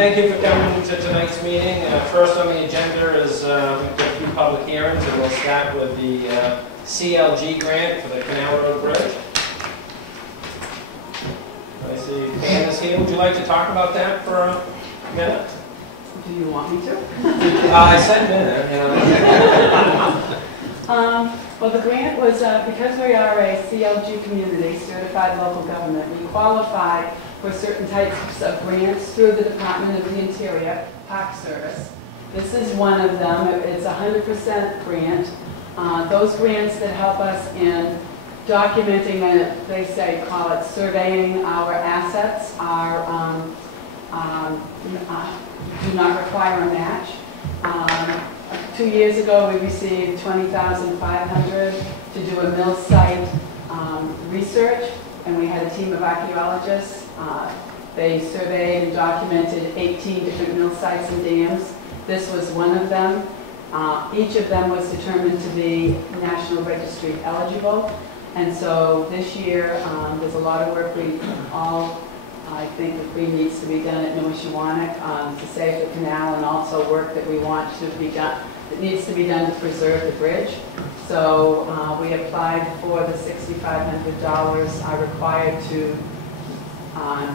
Thank you for coming to tonight's meeting. First on the agenda is we've got a few public hearings, and we'll start with the CLG grant for the Canal Road Bridge. I see Pam is here. Would you like to talk about that for a minute? Do you want me to? I said minute. Well, the grant was, because we are a CLG community, certified local government, we qualify for certain types of grants through the Department of the Interior Park Service. This is one of them. It's a 100% grant. Those grants that help us in documenting, and they say, call it surveying our assets, do not require a match. 2 years ago, we received $20,500 to do a mill site research, and we had a team of archaeologists. They surveyed and documented 18 different mill sites and dams. This was one of them. Each of them was determined to be National Registry eligible. And so this year, there's a lot of work I think needs to be done at Newichawannock to save the canal, and also work that we want to be done, that needs to be done to preserve the bridge. So we applied for the $6,500 are required to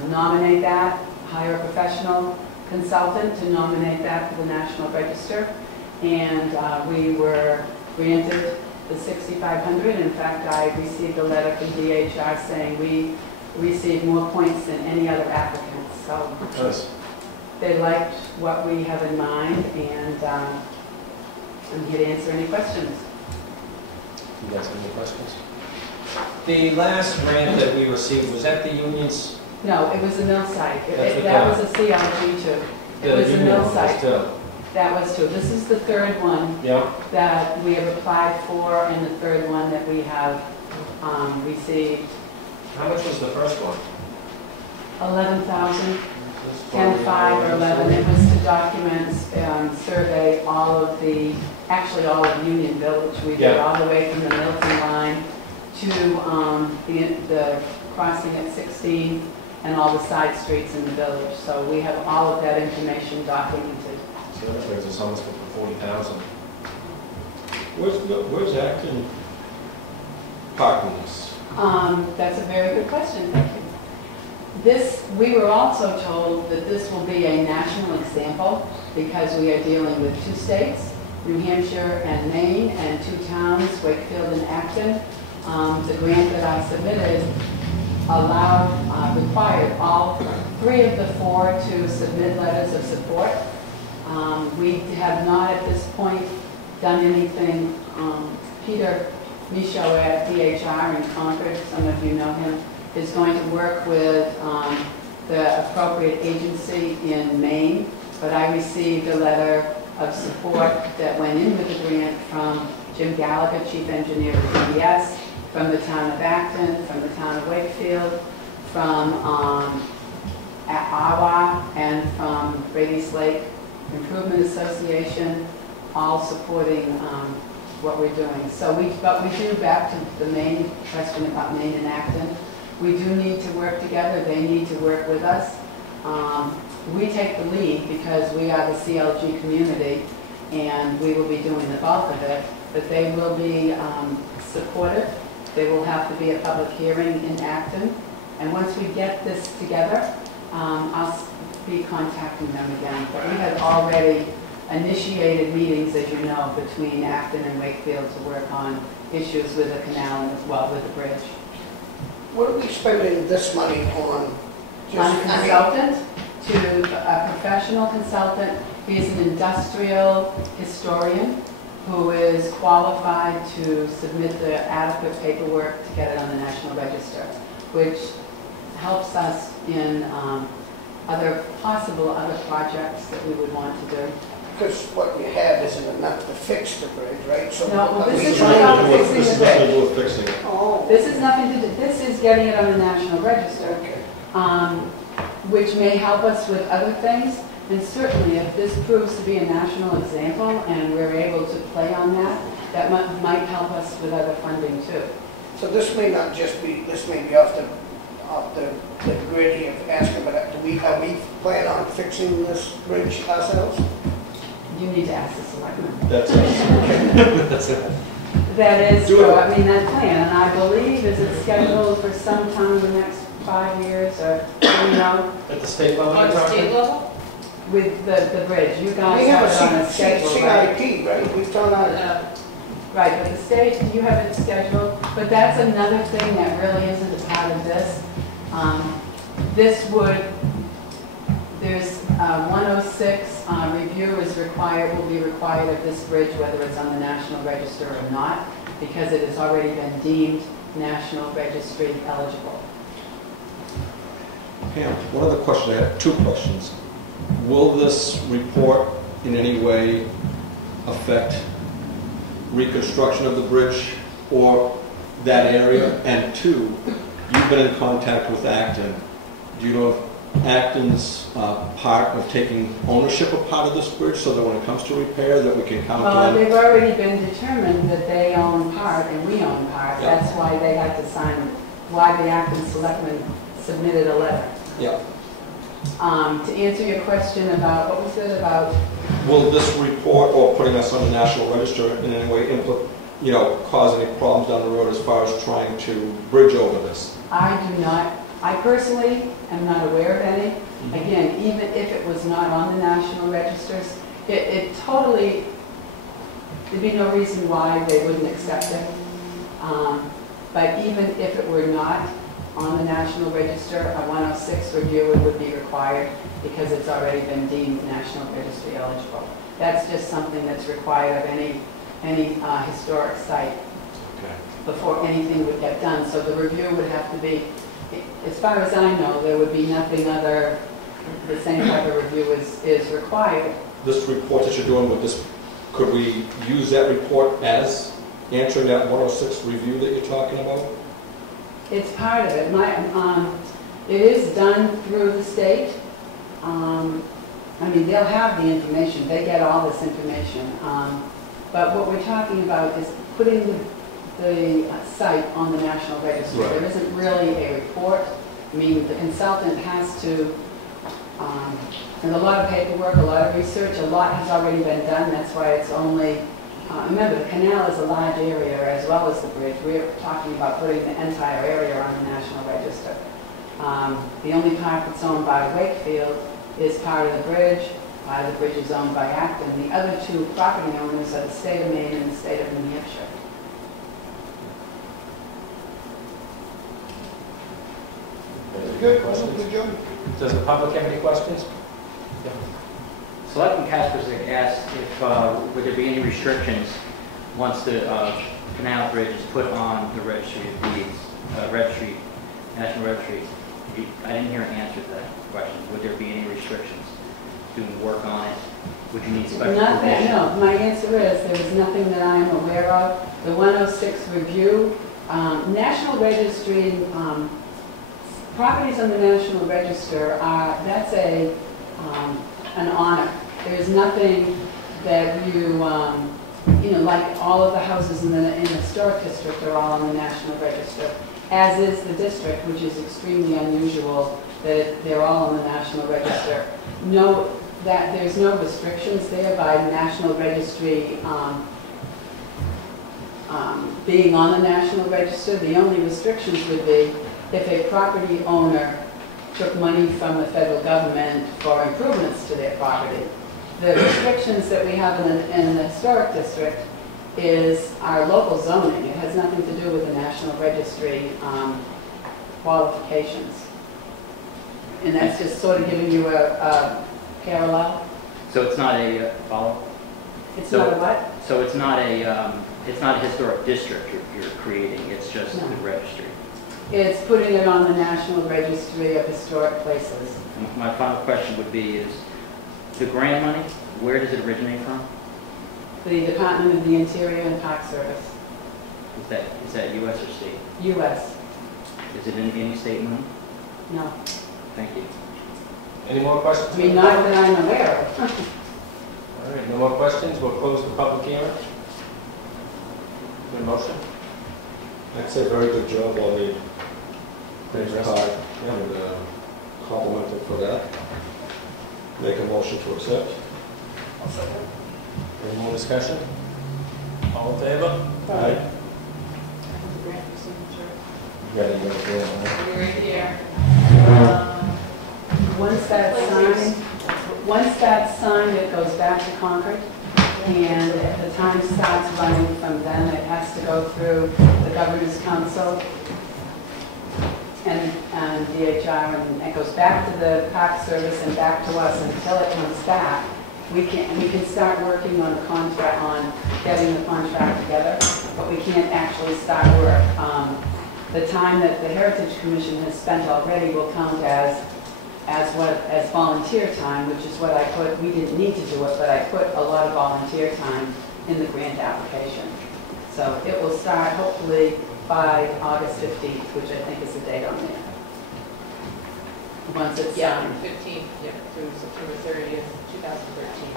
nominate that, hire a professional consultant to nominate that for the National Register. And we were granted the $6,500. In fact, I received a letter from DHR saying we received more points than any other applicant. So Nice. They liked what we have in mind, and I'm here to answer any questions. You guys have any questions? The last grant that we received, was that the union's? No, it was a mill site. That was a CLG too. It was a mill site. That was two. This is the third one that we have applied for, and the third one that we have received. How much was the first one? 11,000, 10,500 or 11. It was to document, survey all of Union Village. We did all the way from the Milton line to the crossing at 16 and all the side streets in the village. So we have all of that information documented. So that brings us almost to 40,000. Where's Acton parking this? That's a very good question, thank you. We were also told that this will be a national example because we are dealing with two states, New Hampshire and Maine, and two towns, Wakefield and Acton. The grant that I submitted required all three of the four to submit letters of support. We have not at this point done anything. Peter Michaud at DHR in Concord, some of you know him, is going to work with the appropriate agency in Maine, but I received a letter of support that went in with the grant from Jim Gallagher, Chief Engineer at DES, from the town of Acton, from the town of Wakefield, from AWWA, and from Brady's Lake Improvement Association, all supporting what we're doing. So but we do, back to the main question about Maine and Acton, we do need to work together. They need to work with us. We take the lead because we are the CLG community, and we will be doing the bulk of it, but they will be supportive. There will have to be a public hearing in Acton, and once we get this together, I'll be contacting them again. But we have already initiated meetings, as you know, between Acton and Wakefield to work on issues with the canal and as well with the bridge. What are we spending this money on? On a consultant, to a professional consultant. He is an industrial historian who is qualified to submit the adequate paperwork to get it on the National Register, which helps us in other projects that we would want to do. Because what you have isn't enough to fix the bridge, right? So no, well, this is not about fixing the bridge. Fixing it. Oh. This is nothing to do. This is getting it on the National Register, Okay. Which may help us with other things. And certainly, if this proves to be a national example and we're able to play on that, that might help us with other funding too. So this may not just be, this may be off the off the grid here, asking about that. Are we planning on fixing this bridge ourselves? You need to ask the selectmen. That's us. That's it. That is, Do it. I mean, that plan, and I believe, is it scheduled for sometime in the next 5 years, or, you know, At the state level? On you're the talking? state level? with the bridge? You guys We have have it on a a schedule, right? CIP, right? We've done our, Right, but the state, you have it scheduled, but that's another thing that really isn't a part of this. This would, there's 106 review is required, will be required of this bridge, whether it's on the National Register or not, because it has already been deemed National Registry eligible. Pam, one other question, I have two questions. Will this report in any way affect reconstruction of the bridge or that area? And two, you've been in contact with Acton. Do you know if Acton's part of taking ownership of part of this bridge so that when it comes to repair that we can count Well, on? they've already been determined that they own part and we own part. Yeah. That's why they had to sign, why the Acton Selectmen submitted a letter. Yeah. To answer your question about, what was it about? Will this report or putting us on the National Register in any way cause any problems down the road as far as trying to bridge over this? I do not, I personally am not aware of any. Again, even if it was not on the national registers, it totally, there'd be no reason why they wouldn't accept it. But even if it were not on the National Register, a 106 review would be required because it's already been deemed National Registry eligible. That's just something that's required of any historic site before anything would get done. So the review would have to be, as far as I know, there would be nothing other, the same type of review is required. This report that you're doing with this, could we use that report as answering that 106 review that you're talking about? It's part of it. It is done through the state. I mean, they'll have the information. They get all this information. But what we're talking about is putting the site on the National Register. Right. There isn't really a report. I mean, the consultant has to, there's a lot of paperwork, a lot of research, a lot has already been done. That's why it's only, remember, the canal is a large area as well as the bridge. We're talking about putting the entire area on the National Register. The only part that's owned by Wakefield is part of the bridge. The bridge is owned by Acton. The other two property owners are the state of Maine and the state of New Hampshire. good, good job. Does the public have any questions? Selectman Kaspersik asked if would there be any restrictions once the canal bridge is put on the registry of deeds, National Registry. I didn't hear an answer to that question. Would there be any restrictions doing work on it? Would you need special permission? No, my answer is there is nothing that I am aware of. The 106 review, National Registry, properties on the National Register are, that's an honor. There's nothing that you know, like all of the houses in the historic district are all on the National Register, as is the district, which is extremely unusual that they're all on the National Register. No, that there's no restrictions there by National Registry being on the National Register. The only restrictions would be if a property owner took money from the federal government for improvements to their property. The restrictions that we have in the historic district is our local zoning. It has nothing to do with the National Registry qualifications. And that's just sort of giving you a parallel. So it's not a follow? It's not a what? So it's not a historic district you're creating. It's just No. the registry. It's putting it on the National Registry of Historic Places. And my final question would be: is the grant money, where does it originate from? The Department of the Interior and Park Service, Is that U.S. or state? U.S. Is it in any state money? No, Thank you. Any more questions? I mean, not that I'm aware of. All right, no more questions. We'll close the public hearing. Good motion. I'd say very good job on the Thanks, part. for that. Make a motion to accept. I'll second. Any more discussion? All in favor? Aye. Ready to go through it, huh? Right here. Once that's signed, it goes back to Concord. And if the time starts running from then, it has to go through the Governor's Council and DHR, and it goes back to the Park Service and back to us until it comes back. We can start working on the contract, on getting the contract together, but we can't actually start work. The time that the Heritage Commission has spent already will count as volunteer time, which is what I put. We didn't need to do it, but I put a lot of volunteer time in the grant application. So it will start hopefully by August 15th, which I think is the date on there. Once it's Yeah, signed. 15th, yeah, through September 30th, 2013.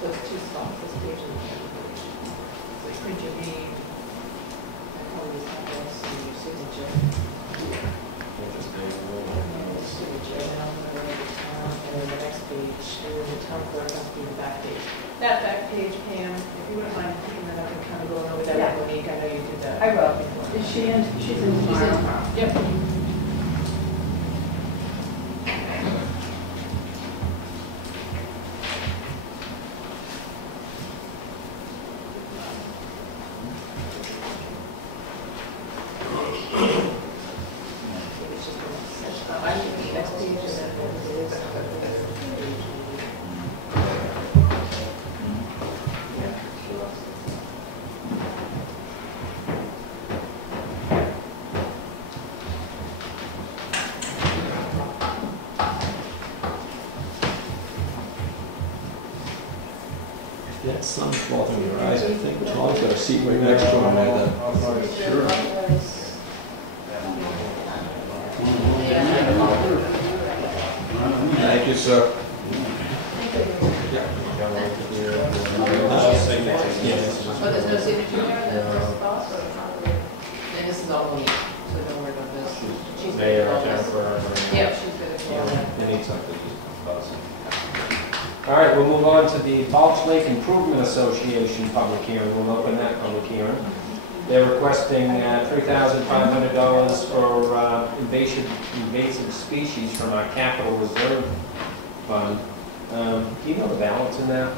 So it's two spots, this page and the other page. So you print your name, and probably just have this and your signature. Signature, and then I'm going to write the town, and then the next page, and then the town clerk has to be the back page. That back page, Pam, if you wouldn't mind picking that up and kind of going over that Yeah. with Monique, I know you did that. I will. before. Is she in? She's in She's in tomorrow. tomorrow. Yep. That sun's bothering your eyes, I think. Tom's got a seat right next to him there. Thank you, sir. But there's no signature there in that first spot? And this is all Monique, so don't worry about this. She's gonna do all this. Yeah, she's gonna do all that. You need something. All right, we'll move on to the Balch Lake Improvement Association public hearing. We'll open that public hearing. They're requesting $3,500 for invasive species from our capital reserve fund. Do you know the balance in that?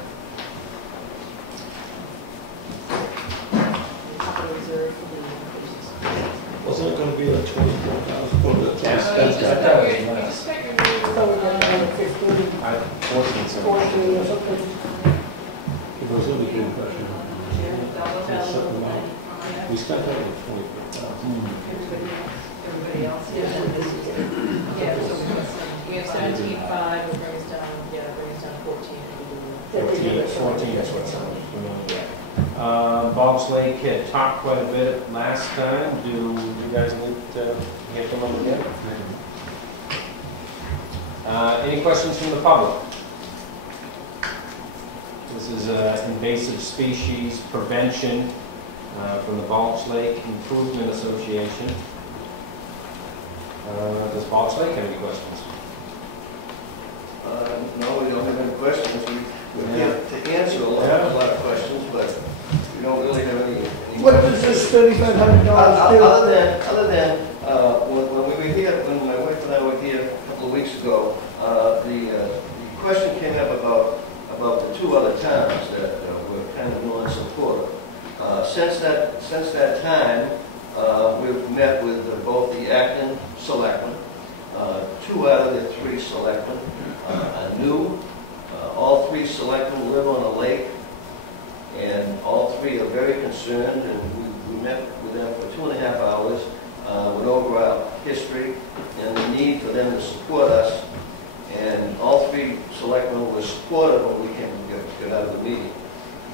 Capital reserve for the applications. Wasn't it going to be like 24,000? What was it? Yeah. You just got your new. So we're going to have 15, 14, so. 14 or something. It was only good question. We spent that on 24,000. Everybody else. Yeah, so we have 17.5, which brings down, brings down 14. 14 is what's on it. Balch Lake had talked quite a bit last time. Do you guys need to get them on again? Any questions from the public? This is invasive species prevention from the Balch Lake Improvement Association. Does Balch Lake have any questions? No, we don't have any questions. We're here to answer a lot of questions, but we don't really have any. What does this $3,500 do? Other than when we were here, when my wife and I were here a couple of weeks ago, the question came up about the two other towns that were kind of non-supportive. Since that time, we've met with both the acting selectmen, 2 out of the 3 selectmen are new. All 3 selectmen live on a lake, and all 3 are very concerned, and we met with them for 2.5 hours, went over our history and the need for them to support us, and all 3 selectmen were supportive when we came to get out of the meeting.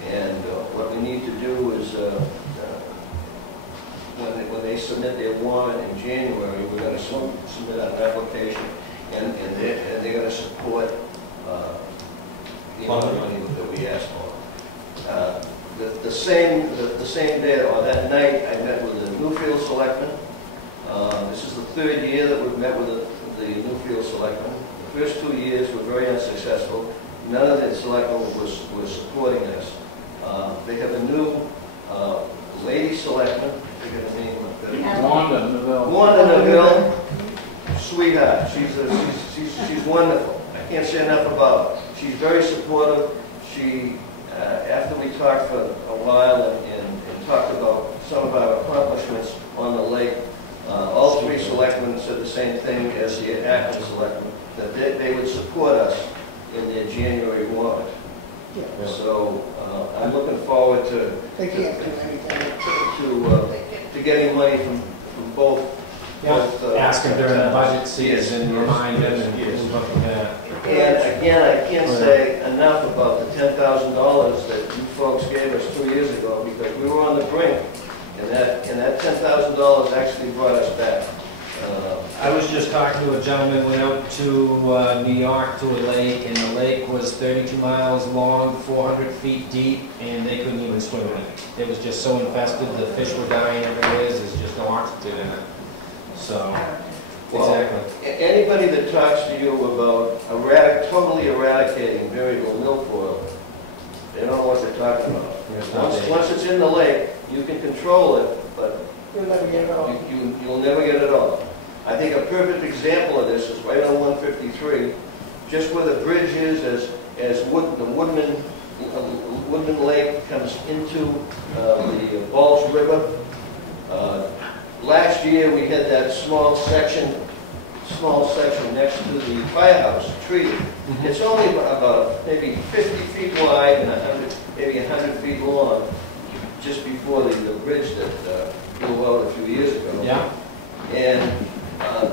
And what we need to do is, when they submit their warrant in January, we're going to submit an application, and they're going to support the amount of money that we asked for. The same day, or that night, I met with the Newfield Selectmen. This is the 3rd year that we've met with the Newfield Selectmen. The first 2 years were very unsuccessful. None of the selectmen was supporting us. They have a new lady selectman, I forget her name. Wanda Neville, sweetheart. She's wonderful. I can't say enough about her. She's very supportive. She, after we talked for a while and talked about some of our accomplishments on the lake, all three selectmen said the same thing as the acting selectmen, that they would support us in their January warrant. Yeah. So I'm looking forward to They can't do anything. to getting money from both. Ask them during the budget season, remind them, and move up from there. And again, I can't say enough about the $10,000 that you folks gave us 2 years ago, because we were on the brink, and that $10,000 actually brought us back. I was just talking to a gentleman who went out to New York to a lake, and the lake was 32 miles long, 400 feet deep, and they couldn't even swim in it. It was just so infested, the fish were dying everywhere, there's just no oxygen in it. So, Well, exactly. anybody that talks to you about totally eradicating variable milfoil, they don't know what they're talking about. Once it's in the lake, you can control it, but You'll never get it all. you'll never get it all. I think a perfect example of this is right on 153, just where the bridge is as the Woodman Lake comes into the Balch River. Last year we had that small section next to the firehouse treated. It's only about maybe 50 feet wide and maybe 100 feet long, just before the bridge that blew out a few years ago. Yeah. And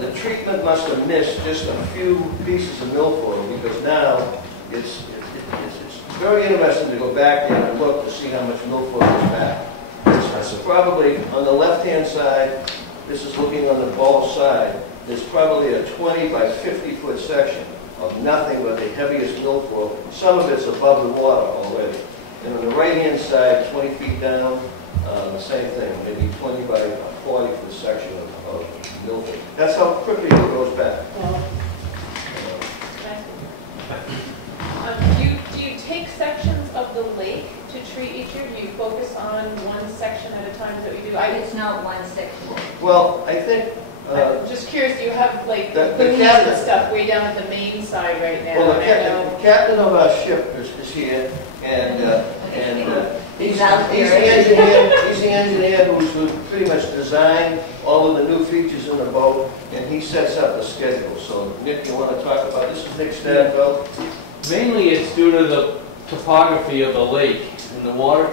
the treatment must have missed just a few pieces of milfoil, because now it's very interesting to go back there and look to see how much milfoil is back. It's probably on the left-hand side, this is looking on the Balch side, there's probably a 20 by 50 foot section of nothing but the heaviest milfoil. Some of it's above the water already. And on the right-hand side, 20 feet down, the same thing, maybe 20 by 40 foot section of milfoil. That's how quickly it goes back. Do you take sections of the lake to treat each year? Do you focus on one section at a time? Is that what you do? It's not one section. Well, I think... I'm just curious, do you have like the buoys captain- and stuff way down at the main side right now? Well, And I know- the captain of our ship is here, and he's the engineer who's pretty much designed all of the new features in the boat, and he sets up the schedule. So, Nick, you want to talk about this? This is Nick Stanfield. Mainly it's due to the topography of the lake and the water.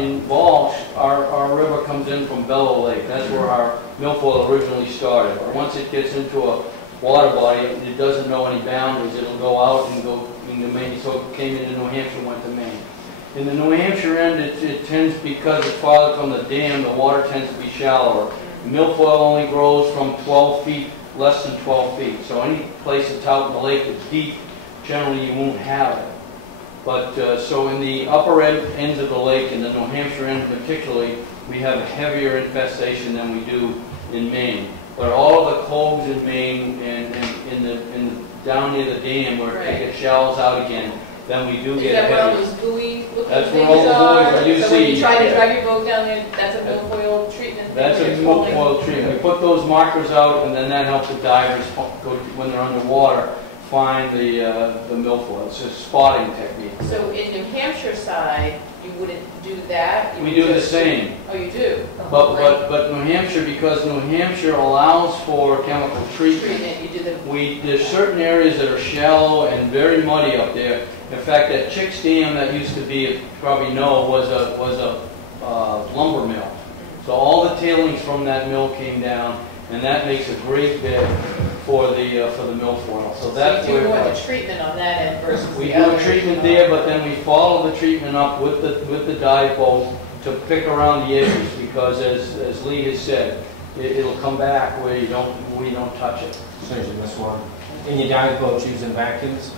In Balch, our river comes in from Bellow Lake. That's where our milfoil originally started. But once it gets into a water body, it doesn't know any boundaries. It'll go out and go into Maine. So it came into New Hampshire, went to Maine. In the New Hampshire end, it tends, because it's farther from the dam, the water tends to be shallower. Milfoil only grows from 12 feet, less than 12 feet. So any place that's out in the lake that's deep, generally you won't have it. But so in the upper ends of the lake, in the New Hampshire end particularly, we have a heavier infestation than we do in Maine. But all of the coves in Maine and down near the dam where it gets shallows out again, then we do get Is that where all heavy. those buoy looking That's where things all the are? buoys are. You So when you see, try to yeah. drive your boat down there, that's a milfoil treatment? That's a thing where you're milfoil treatment. We put those markers out, and then that helps the divers go when they're underwater find the milfoil. It's a spotting technique. pulling. So in New Hampshire side, you wouldn't do that? You We would do the just- same. Oh, you do? But New Hampshire, because New Hampshire allows for chemical treatment, Treatment, you do the... there's certain areas that are shallow and very muddy up there. In fact, that Chicks Dam that used to be, you probably know, was a lumber mill. So all the tailings from that mill came down, and that makes a great bed for the milfoil. So that's So you do more where the treatment on that end versus we the do other. a treatment there, but then we follow the treatment up with the dive boat to pick around the edges, because as Lee has said, it'll come back where you don't touch it. Changing this one. In your dive boats using vacuums?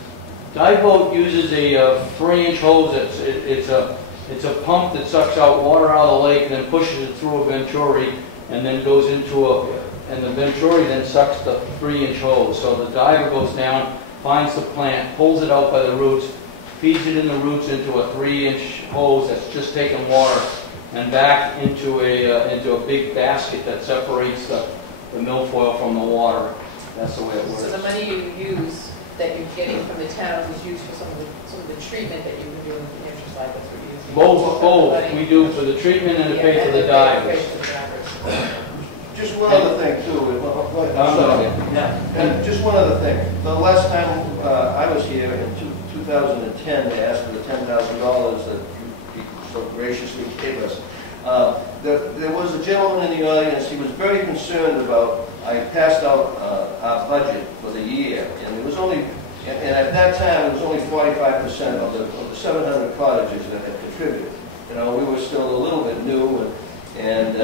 Dive boat uses a 3-inch hose. It's a pump that sucks out water out of the lake and then pushes it through a venturi and then goes into and the Venturi then sucks the 3-inch hose. So the diver goes down, finds the plant, pulls it out by the roots, feeds it in the roots into a 3-inch hose that's just taking water, and back into a big basket that separates the milfoil from the water. That's the way it works. So the money you use, that you're getting from the town, is used for some of the treatment that you've been doing with the Hampshire side, that's what you're using? Both. We do for the treatment and to pay for the divers. Just one other thing too. And just one other thing. The last time I was here in 2010, they asked for the $10,000 that you so graciously gave us. There was a gentleman in the audience. He was very concerned about. I passed out our budget for the year, and it was only. And at that time, it was only 45% of the 700 cottages that had contributed. You know, we were still a little bit new, and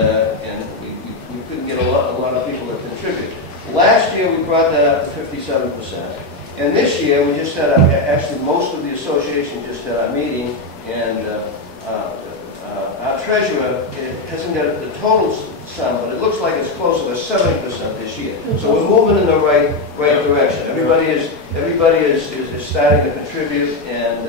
we couldn't get a lot of people to contribute. Last year, we brought that up to 57%. And this year, we just had, actually most of the association just had our meeting, and our treasurer hasn't got the total sum, but it looks like it's closer to 70% this year. So we're moving in the right direction. Everybody is starting to contribute, and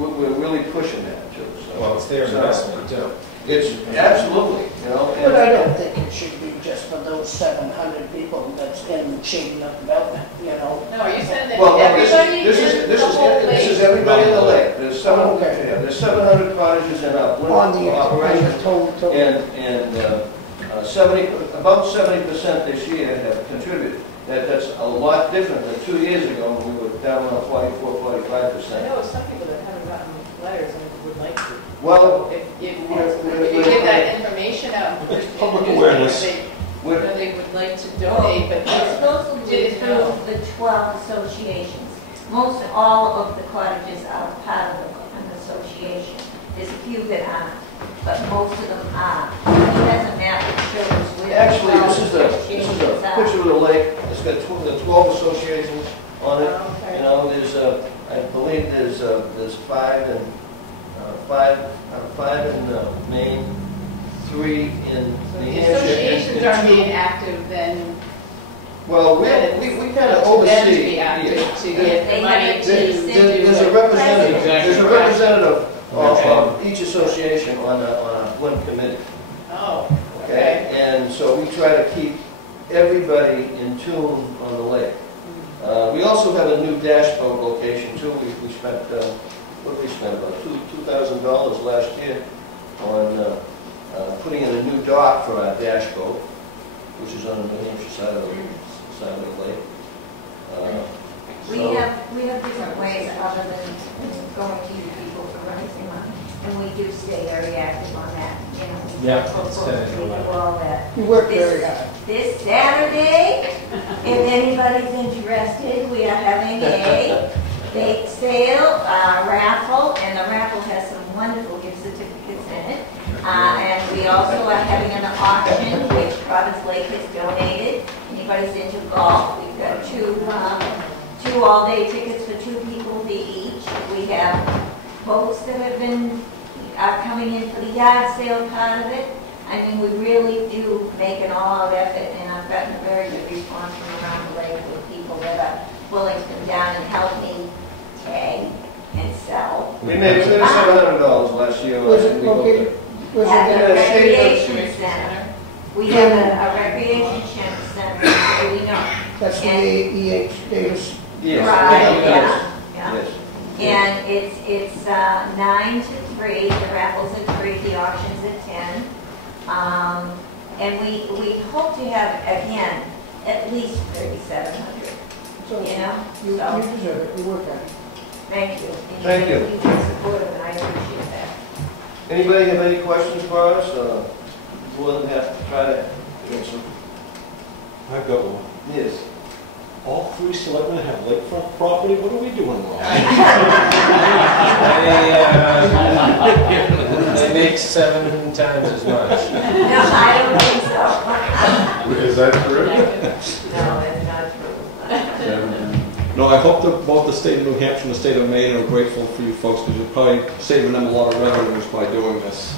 we're really pushing that too. So, Well, it's their investment too. It's absolutely, you know. But I don't think it should be just for those 700 people that's in shading up development, you know. No, are you saying that Well, everybody this is everybody in the lake. There's 700 cottages in our On the operation, total. and about 70% this year have contributed. That's a lot different than 2 years ago when we were down on 44, 45%. I know some people that haven't gotten letters and would like to. Well, If you give that information out, It's public awareness. they would like to donate, but It's supposed to be didn't through know. the 12 associations. Most all of the cottages are part of an association. There's a few that aren't, but most of them are. He has a map that shows where actually, the this is 12 a associations are. picture of the lake. It's got the 12 associations on it. Oh, okay. You know, there's I believe there's 5 in Maine, 3 in So New the Hampshire, associations are and being 2. active then, Well, we kind of to them to oversee. be active, yeah. to get the They money have to to do There's a what- representative. There's a representative Okay. of each association on one committee. Oh, Okay, and so we try to keep everybody in tune on the lake. We also have a new dashboat location too. We spent, what did we spend, about $2,000 last year on putting in a new dock for our dashboat, which is on the New Hampshire side of the lake. We have different ways other than going to you people for raising money. And we do stay very active on that, you know. Yeah, We it's do definitely. all that. You work very hard. This Saturday, if anybody's interested, we are having a bake sale, raffle, and the raffle has some wonderful gift certificates in it. And we also are having an auction, which Providence Lake has donated. Anybody's into golf, we've got two all-day tickets for 2 people each. We have boats that are coming in for the yard sale part of it. I mean, we really do make an all-out effort, and I've gotten a very good response from around the lake with people that are willing to come down and help me tag and sell. We made $700 last year. Was it located? Was At it the Yeah, recreation center. We have a recreation center, so we know. That's the And- EH Davis? Yes. Right, Yes. yeah. Yes. And it's 9 to 3, the raffle's at 3, the auction's at 10. And we hope to have, again, at least 3,700, So you know? you So, deserve it, you work on it. thank you. Thank you. You've been supportive, and I appreciate that. Anybody have any questions for us? More than happy to try to answer. I've got one. Yes. All 3 selectmen have lakefront property? What are we doing wrong? They make 7 times as much. No, I don't think so. Is that true? No, that's not true. No, I hope that both the state of New Hampshire and the state of Maine are grateful for you folks, because you're probably saving them a lot of revenues by doing this.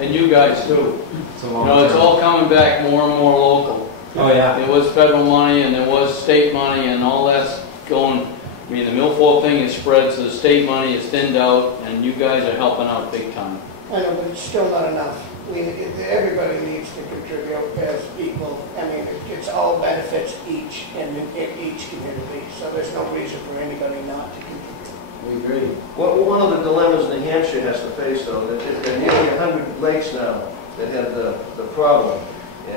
And you guys too. It's a You long know, it's term. all coming back more and more local. Oh, yeah. There was federal money and there was state money and all that's going, I mean, the milfoil thing is spread, so the state money is thinned out and you guys are helping out big time. I know, but it's still not enough. Everybody needs to contribute as equal. I mean, it's all benefits each in each community, so there's no reason for anybody not to contribute. We agree. Well, one of the dilemmas New Hampshire has to face, though, that there are nearly 100 lakes now that have the problem.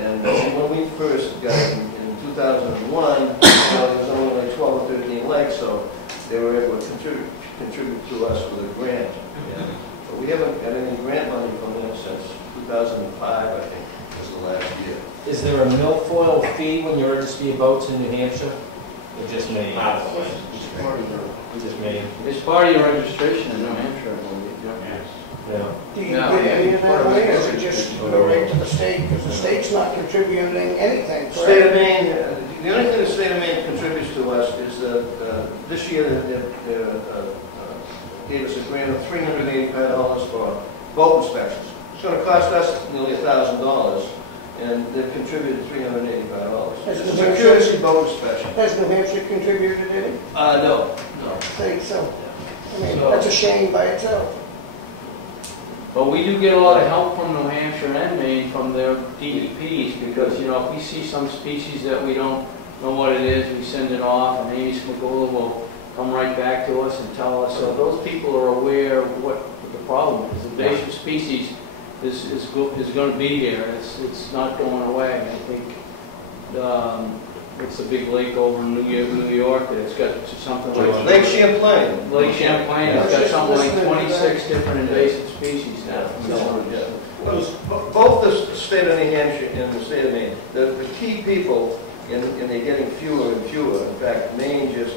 And when we first got in 2001, there was only like 12 or 13 lakes, so they were able to contribute to us with a grant. Yeah. But we haven't got any grant money from them since 2005, I think, was the last year. Is there a milfoil fee when you register your boats in New Hampshire? Or just me? Just me. It's part of your registration in New Hampshire, I believe. Yeah. Do you get any of that money, or is it just go right to the state? Because the state's not contributing anything, correct? State of Maine, the only thing the state of Maine contributes to us is this year they gave us a grant of $385 for boat inspections. It's going to cost us nearly $1,000, and they've contributed $385. Has It's a New Hampshire- courtesy boat inspection. Has New Hampshire contributed any? No. I think so. I mean, that's a shame by itself. But we do get a lot of help from New Hampshire and Maine from their DEPs because, you know, if we see some species that we don't know what it is, we send it off and Amy Smagola will come right back to us and tell us. So those people are aware of what the problem is. Invasive species is going to be here. It's not going away. I think it's a big lake over in New York that's got something like Lake Champlain. Lake Champlain has got something like 26 different invasive species now. Well, both the state of New Hampshire and the state of Maine, the key people, and they're getting fewer and fewer. In fact, Maine just,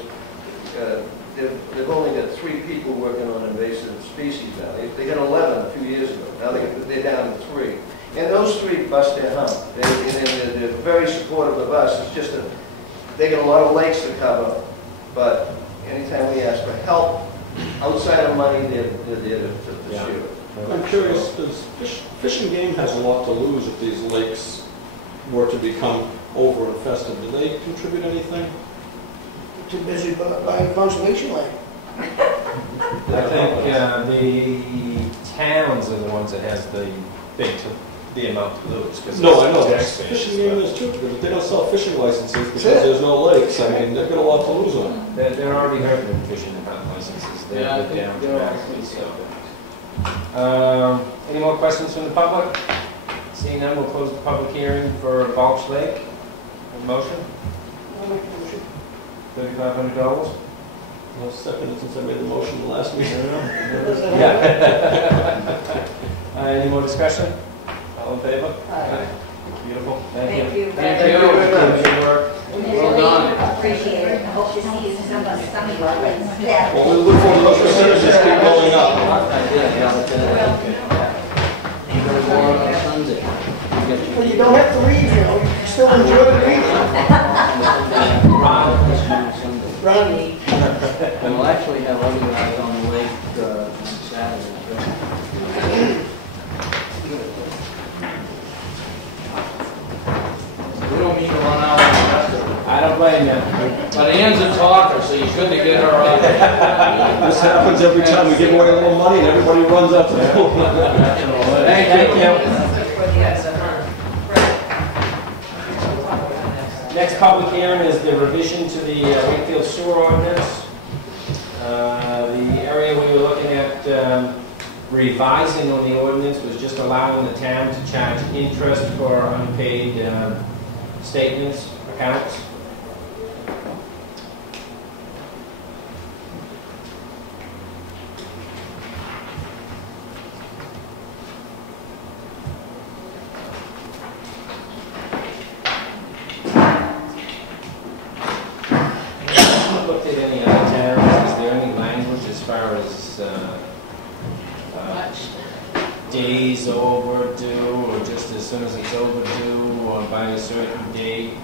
they've only got 3 people working on invasive species now. They had 11 a few years ago. Now they're down to 3. And those 3 bust their hump. They're very supportive of us. It's just that they got a lot of lakes to cover. But anytime we ask for help, outside of money, they're there to share it. I'm curious, does Fish and Game has a lot to lose if these lakes were to become over-infested? Do they contribute anything? Too busy buying conservation land. I think the towns are the ones that has the amount to lose. No, I know. Fish and Game is too, but they don't sell fishing licenses because there's no lakes. I mean, they've got a lot to lose on it. They're already hurting in fishing and hunt licenses. They're I think down they're all dramatically. Any more questions from the public? Seeing none, we'll close the public hearing for Balch Lake. A motion? I'll make a motion. $3,500. I'll second it since I made the motion the last meeting. Yeah. Any more discussion? All in favor? Aye. Beautiful. Thank you. Thank you. Good work. Well done. Appreciate it. Hope to see you some of your friends. Yeah. Well, we look forward to those percentages keep going up. Well, you don't have to read, you know, you can still enjoy the reading. Ronnie. We'll actually have other guys on the lake on Saturday. We don't mean to run out on the rest of it. I don't blame you. But Ann's a talker, so you shouldn't get her out. This happens every time we give away a little money and everybody runs up to the pool. Thank you. Next public hearing is the revision to the Wakefield Sewer Ordinance. The area we were looking at revising on the ordinance was just allowing the town to charge interest for unpaid statements, accounts. Looked at any other towns, is there any language as far as days overdue, or just as soon as it's overdue, or by a certain date?